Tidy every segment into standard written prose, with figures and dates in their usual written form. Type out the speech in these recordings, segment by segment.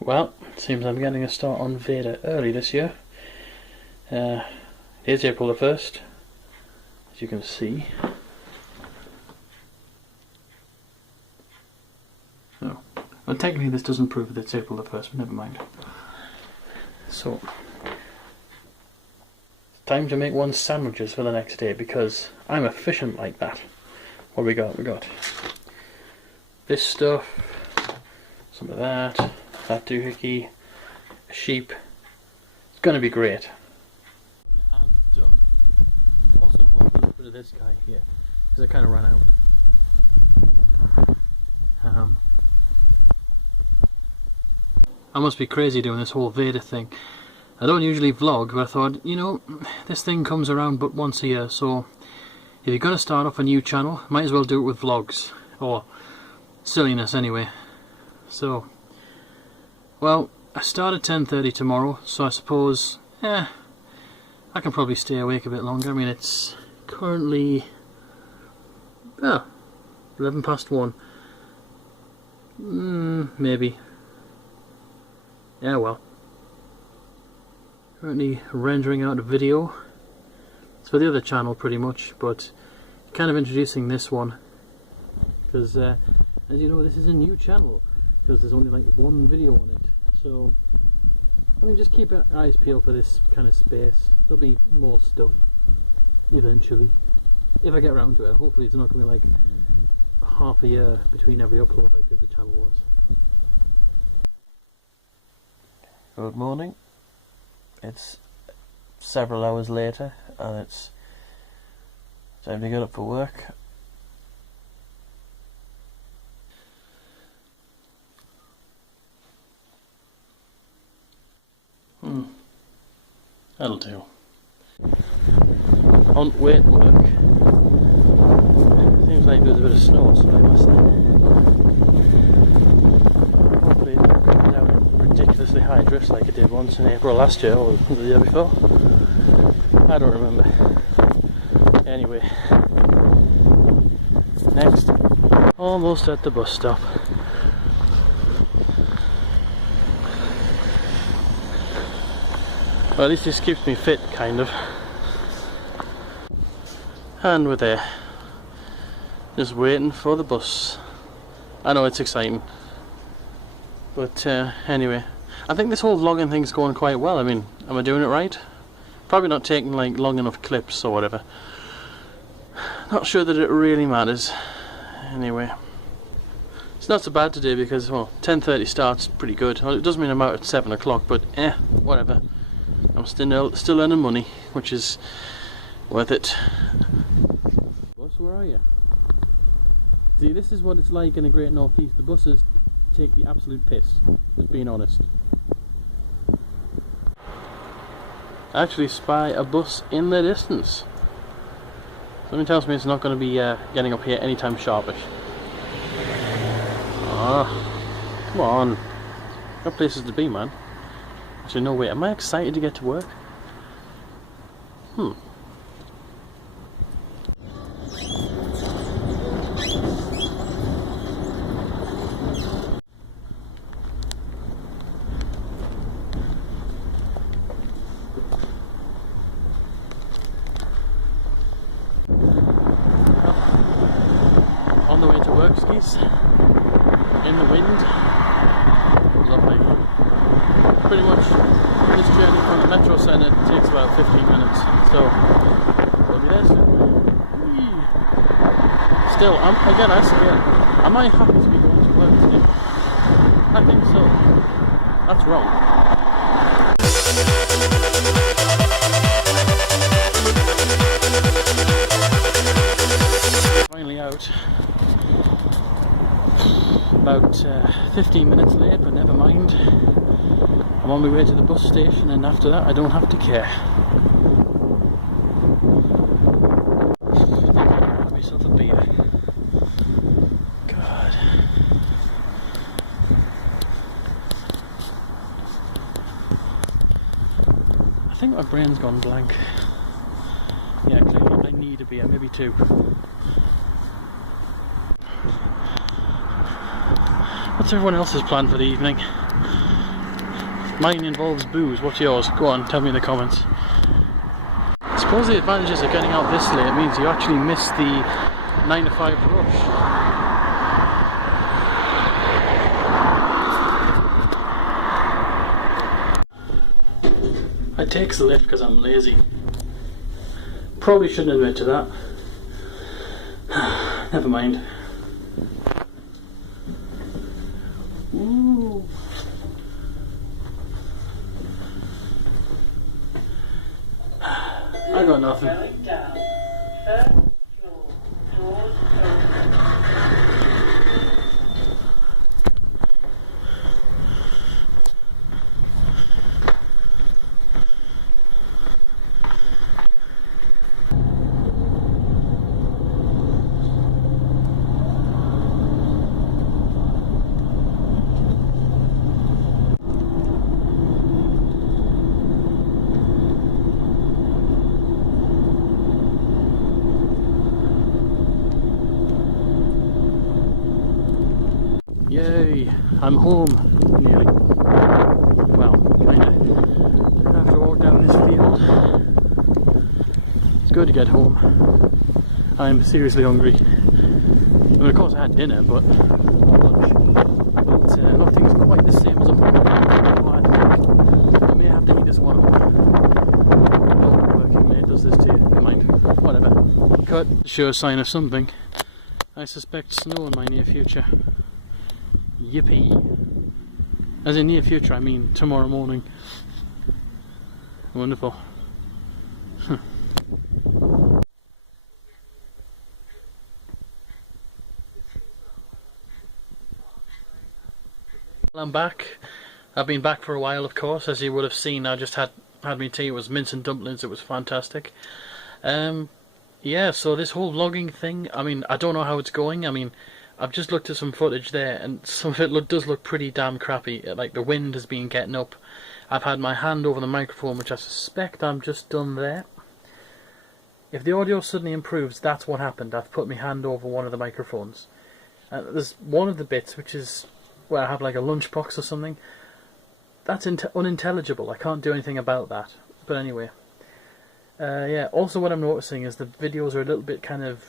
Well, it seems I'm getting a start on VEDA early this year. It's April the 1st, as you can see. Oh, well, technically this doesn't prove that it's April the 1st, but never mind. So, it's time to make one's sandwiches for the next day because I'm efficient like that. What we got? We got this stuff, some of that doohickey, a sheep. It's going to be great. And done. Also involved a little bit of this guy here, because I kind of ran out. I must be crazy doing this whole VEDA thing. I don't usually vlog, but I thought, you know, this thing comes around but once a year, so if you're going to start off a new channel, might as well do it with vlogs, or silliness anyway. So, well, I start at 10:30 tomorrow, so I suppose, I can probably stay awake a bit longer. I mean, it's currently 11 past 1. Maybe. Yeah, well. Currently rendering out a video. It's for the other channel pretty much, but kind of introducing this one. Because, as you know, this is a new channel. Because there's only like one video on it. So, I mean, just keep your eyes peeled for this kind of space. There'll be more stuff eventually. If I get around to it. Hopefully it's not going to be like half a year between every upload like the other channel was. Good morning. It's several hours later and it's time to get up for work. That'll do. On way at work. Seems like there's a bit of snow or something last night. Hopefully it doesn't come down ridiculously high drifts like it did once in April last year or the year before. I don't remember. Anyway. Next. Almost at the bus stop. Well, at least this keeps me fit, kind of. And we're there. Just waiting for the bus. I know it's exciting. But anyway, I think this whole vlogging thing's going quite well. I mean, am I doing it right? Probably not taking like long enough clips or whatever. Not sure that it really matters. Anyway. It's not so bad today because, well, 10:30 starts pretty good. Well, it doesn't mean I'm out at 7 o'clock, but whatever. I'm still earning money, which is worth it. Bus, where are you? See, this is what it's like in the Great Northeast. The buses take the absolute piss, just being honest. I actually spy a bus in the distance. Something tells me it's not going to be getting up here anytime sharpish. Ah, come on. Got places to be, man. Actually, no, wait, am I excited to get to work? On the way to work, skis. In the wind. Lovely. Pretty much this journey from the metro centre takes about 15 minutes, so we'll be there soon. Whee. Still, again, am I happy to be going to work today? I think so. That's wrong. Finally out. About 15 minutes late, but never mind. I'm on my way to the bus station, and after that I don't have to care. Get myself a beer. God. I think my brain's gone blank. Yeah, clearly I need a beer, maybe two. What's everyone else's plan for the evening? Mine involves booze. What's yours? Go on, tell me in the comments. I suppose the advantages of getting out this late means you actually miss the 9 to 5 rush. I take the lift because I'm lazy. Probably shouldn't admit to that. Never mind. Ooh. I got nothing. Yay, I'm home, nearly. Well, kinda. I have to walk down this field. It's good to get home. I'm seriously hungry. I mean, of course I had dinner, but lunch. But nothing's quite the same as a morning. I may have to eat this one. Not working, mate, does this to you? Never mind. Whatever. Cut. Sure sign of something. I suspect snow in my near future. Yippee. As in near future, I mean tomorrow morning. Wonderful. Huh. Well, I'm back. I've been back for a while, of course, as you would have seen. I just had me tea. It was mince and dumplings. It was fantastic. Yeah, so this whole vlogging thing, I mean, I don't know how it's going. I mean, I've just looked at some footage there, and some of it does look pretty damn crappy. Like, the wind has been getting up. I've had my hand over the microphone, which I suspect I'm just done there. If the audio suddenly improves, that's what happened. I've put my hand over one of the microphones. There's one of the bits, which is where I have like a lunchbox or something. That's unintelligible. I can't do anything about that. But anyway. Yeah, also what I'm noticing is the videos are a little bit kind of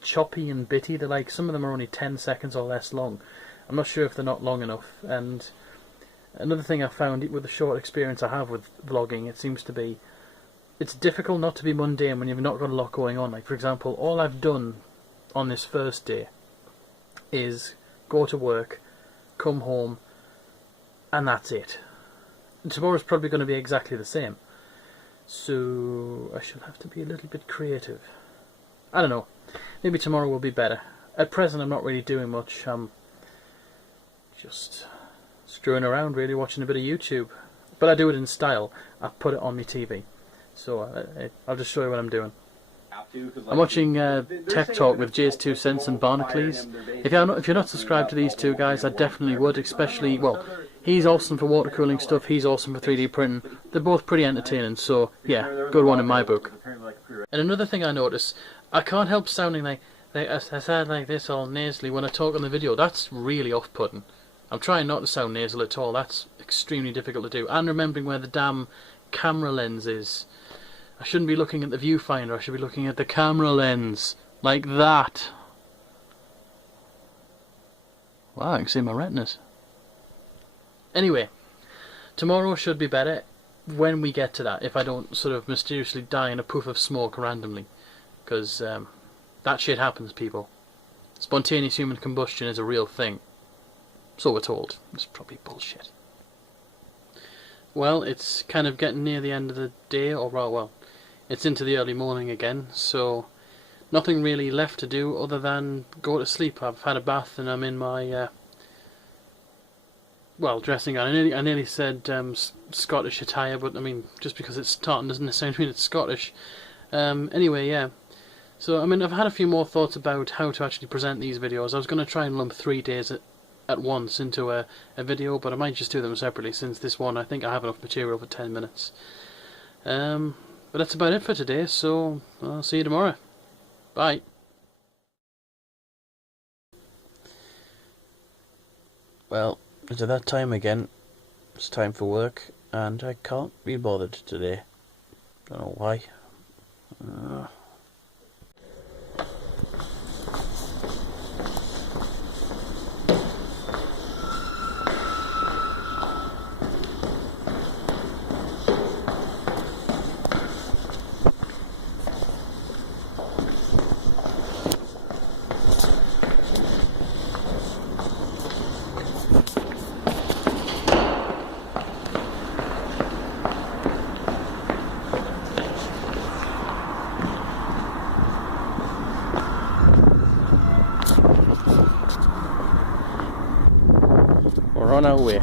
choppy and bitty. They're like, some of them are only 10 seconds or less long. I'm not sure if they're not long enough. And another thing I found with the short experience I have with vlogging, it seems to be, it's difficult not to be mundane when you've not got a lot going on. Like, for example, all I've done on this first day is go to work, come home, and that's it. And tomorrow's probably going to be exactly the same. So I shall have to be a little bit creative. I don't know. Maybe tomorrow will be better. At present, I'm not really doing much. I'm just screwing around, really, watching a bit of YouTube. But I do it in style. I put it on my TV. So I'll just show you what I'm doing. I'm watching Tech Talk with Jay's 2 Cents and Barnacles. If you're not subscribed to these two guys, I definitely would. Especially, well, he's awesome for water cooling stuff. He's awesome for 3D printing. They're both pretty entertaining. So yeah, good one in my book. And another thing I notice, I can't help sounding like I sound like this all nasally when I talk on the video. That's really off-putting. I'm trying not to sound nasal at all. That's extremely difficult to do. And remembering where the damn camera lens is. I shouldn't be looking at the viewfinder. I should be looking at the camera lens. Like that. Wow, I can see my retinas. Anyway, tomorrow should be better when we get to that. If I don't sort of mysteriously die in a puff of smoke randomly. Because that shit happens, people. Spontaneous human combustion is a real thing. So we're told. It's probably bullshit. Well, it's kind of getting near the end of the day, or well, it's into the early morning again, so nothing really left to do other than go to sleep. I've had a bath and I'm in my, well, dressing gown. I nearly said Scottish attire, but I mean, just because it's tartan doesn't necessarily mean it's Scottish. Anyway, yeah. So, I mean, I've had a few more thoughts about how to actually present these videos. I was going to try and lump 3 days at once into a video, but I might just do them separately, since this one, I think I have enough material for 10 minutes. But that's about it for today, so I'll see you tomorrow. Bye. Well, it's at that time again. It's time for work, and I can't be bothered today. Don't know why. We're on our way.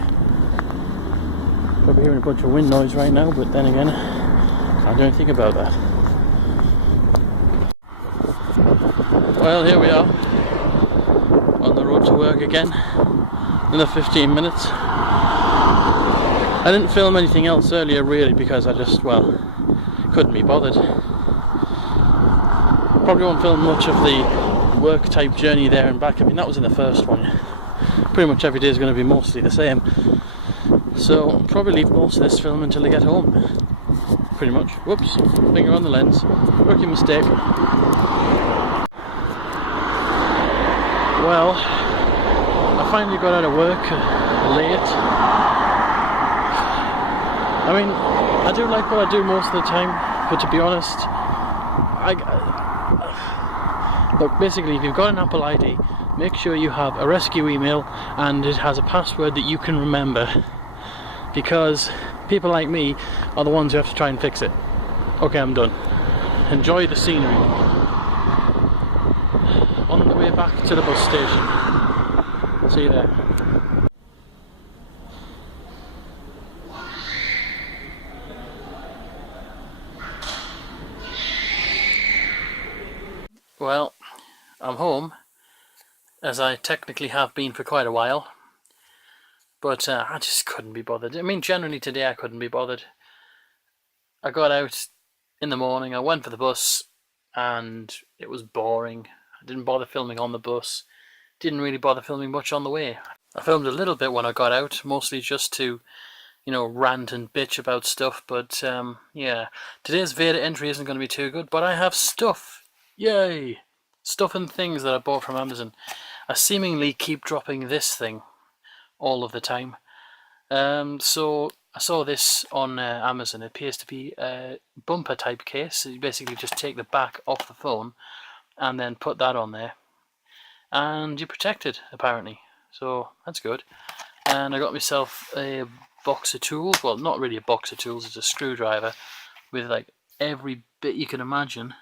Probably hearing a bunch of wind noise right now, but then again, can't do anything about that. Well, here we are, on the road to work again. Another 15 minutes. I didn't film anything else earlier really because I just, well, couldn't be bothered. Probably won't film much of the work type journey there and back. I mean, that was in the first one. Pretty much every day is going to be mostly the same. So I'll probably leave most of this film until I get home. Pretty much. Whoops, finger on the lens. Rookie mistake. Well, I finally got out of work late. I mean, I do like what I do most of the time, but to be honest, look, basically, if you've got an Apple ID, make sure you have a rescue email and it has a password that you can remember, because people like me are the ones who have to try and fix it. Okay, I'm done. Enjoy the scenery. On the way back to the bus station. See you there. Well, I'm home, as I technically have been for quite a while, but I just couldn't be bothered. I mean, generally today I couldn't be bothered. I got out in the morning, I went for the bus, and it was boring. I didn't bother filming on the bus, didn't really bother filming much on the way. I filmed a little bit when I got out, mostly just to, you know, rant and bitch about stuff, but yeah. Today's VEDA entry isn't going to be too good, but I have stuff! Yay! Stuff and things that I bought from Amazon. I seemingly keep dropping this thing all of the time. So I saw this on Amazon. It appears to be a bumper type case. So you basically just take the back off the phone and then put that on there, and you're protected apparently. So that's good. And I got myself a box of tools. Well, not really a box of tools. It's a screwdriver with like every bit you can imagine,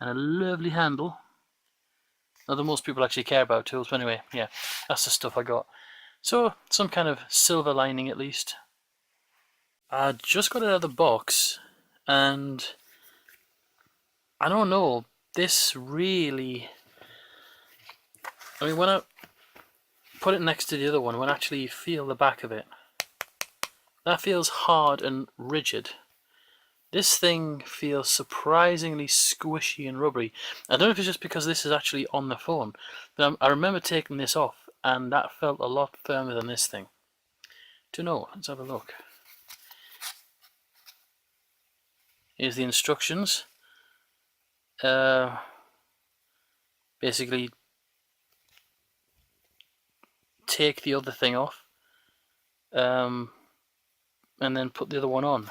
and a lovely handle. Not that most people actually care about tools, but anyway, yeah, that's the stuff I got. So, some kind of silver lining at least. I just got it out of the box, and I don't know, this really... I mean, when I put it next to the other one, when I actually feel the back of it, that feels hard and rigid. This thing feels surprisingly squishy and rubbery. I don't know if it's just because this is actually on the phone, but I remember taking this off and that felt a lot firmer than this thing. Don't know, let's have a look. Here's the instructions. Basically, take the other thing off, and then put the other one on.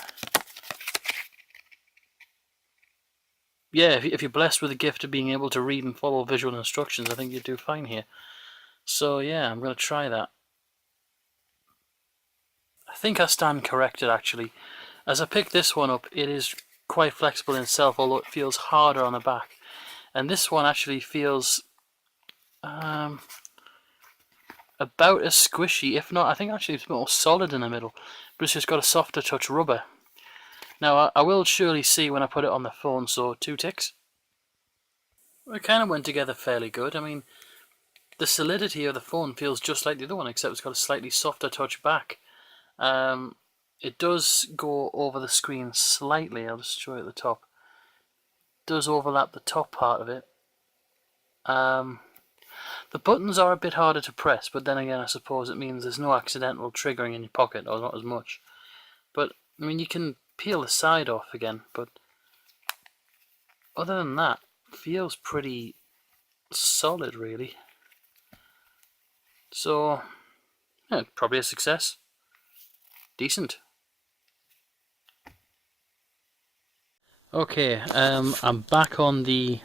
Yeah, if you're blessed with the gift of being able to read and follow visual instructions, I think you do fine here. So yeah, I'm going to try that. I think I stand corrected actually. As I pick this one up, it is quite flexible in itself, although it feels harder on the back. And this one actually feels about as squishy, if not, I think actually it's more solid in the middle, but it's just got a softer touch rubber. Now, I will surely see when I put it on the phone, so 2 ticks. It kind of went together fairly good. I mean, the solidity of the phone feels just like the other one, except it's got a slightly softer touch back. It does go over the screen slightly. I'll just show you at the top. It does overlap the top part of it. The buttons are a bit harder to press, but then again I suppose it means there's no accidental triggering in your pocket, or not as much. But, I mean, you can peel the side off again, but other than that, it feels pretty solid, really. So, yeah, probably a success. Decent. Okay, I'm back on the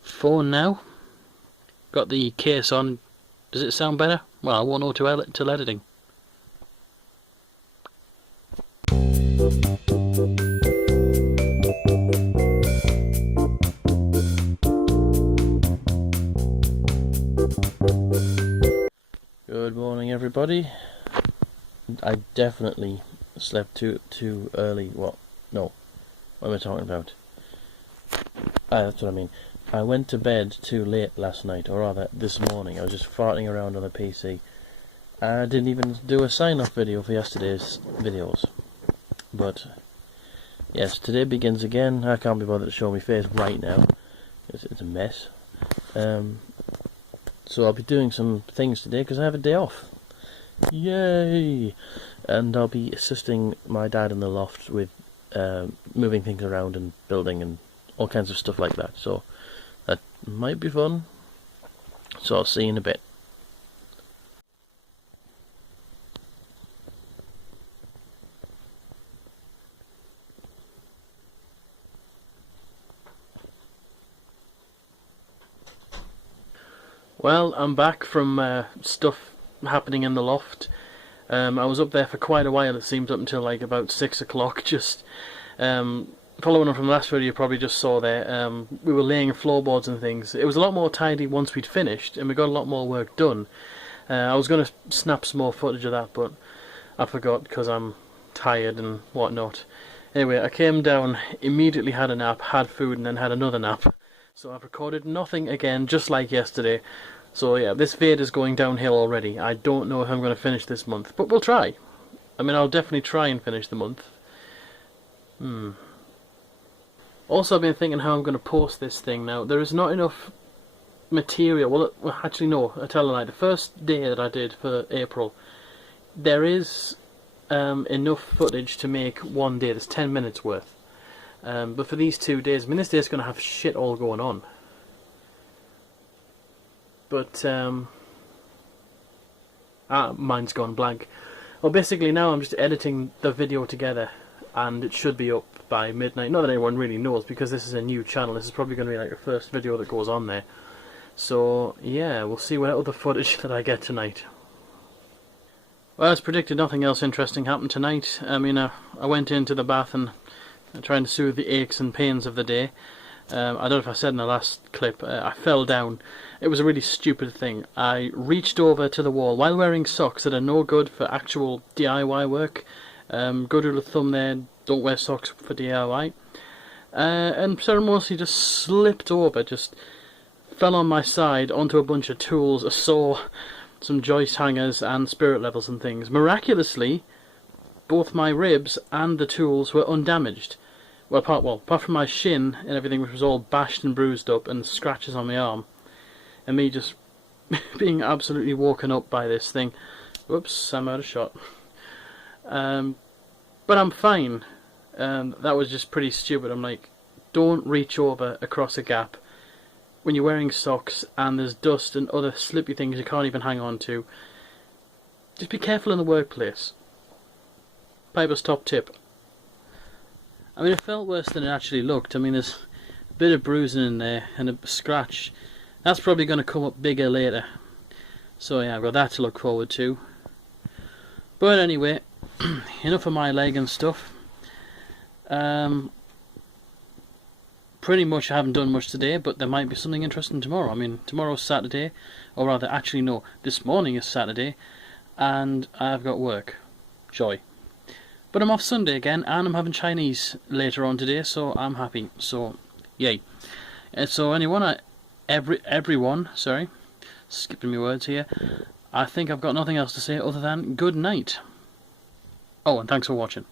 phone now. Got the case on. Does it sound better? Well, I won't know till editing. Good morning, everybody. I definitely slept too early. What? No. What am I talking about? That's what I mean. I went to bed too late last night, or rather this morning. I was just farting around on the PC. I didn't even do a sign-off video for yesterday's videos. But yes, today begins again. I can't be bothered to show my face right now. It's a mess. So I'll be doing some things today because I have a day off. Yay! And I'll be assisting my dad in the loft with moving things around and building and all kinds of stuff like that. So that might be fun. So I'll see you in a bit. Well, I'm back from stuff happening in the loft. I was up there for quite a while, it seems, up until like about 6 o'clock, just following on from the last video you probably just saw there. We were laying floorboards and things. It was a lot more tidy once we'd finished, and we got a lot more work done. I was going to snap some more footage of that, but I forgot because I'm tired and whatnot. Anyway, I came down, immediately had a nap, had food, and then had another nap. So I've recorded nothing again, just like yesterday. So yeah, this VEDA is going downhill already. I don't know if I'm going to finish this month, but we'll try. I mean, I'll definitely try and finish the month. Also, I've been thinking how I'm going to post this thing now. There is not enough material. Well, actually no, I tell a lie. The first day that I did for April, there is enough footage to make one day. There's 10 minutes worth. But for these 2 days, I mean, this day's going to have shit all going on. But, mine's gone blank. Well, basically now I'm just editing the video together, and it should be up by midnight. Not that anyone really knows, because this is a new channel. This is probably going to be like the first video that goes on there. So, yeah, we'll see what other footage that I get tonight. Well, as predicted, nothing else interesting happened tonight. I mean, I went into the bath and trying to soothe the aches and pains of the day. I don't know if I said in the last clip, I fell down. It was a really stupid thing. I reached over to the wall while wearing socks that are no good for actual DIY work. Good rule of thumb there, don't wear socks for DIY. And ceremoniously just slipped over, just fell on my side onto a bunch of tools, a saw, some joist hangers and spirit levels and things. Miraculously, both my ribs and the tools were undamaged. Well, apart from my shin and everything, which was all bashed and bruised up and scratches on my arm. And me just being absolutely woken up by this thing. Whoops, I'm out of shot. But I'm fine. That was just pretty stupid. I'm like, don't reach over across a gap when you're wearing socks and there's dust and other slippy things you can't even hang on to. Just be careful in the workplace. Piper's top tip. I mean, it felt worse than it actually looked. I mean, there's a bit of bruising in there and a scratch. That's probably going to come up bigger later. So yeah, I've got that to look forward to. But anyway, enough of my leg and stuff. Pretty much I haven't done much today, but there might be something interesting tomorrow. I mean, tomorrow's Saturday, or rather, actually no, this morning is Saturday, and I've got work. Joy. But I'm off Sunday again, and I'm having Chinese later on today, so I'm happy. So, yay. So everyone, sorry, skipping my words here, I think I've got nothing else to say other than good night. Oh, and thanks for watching.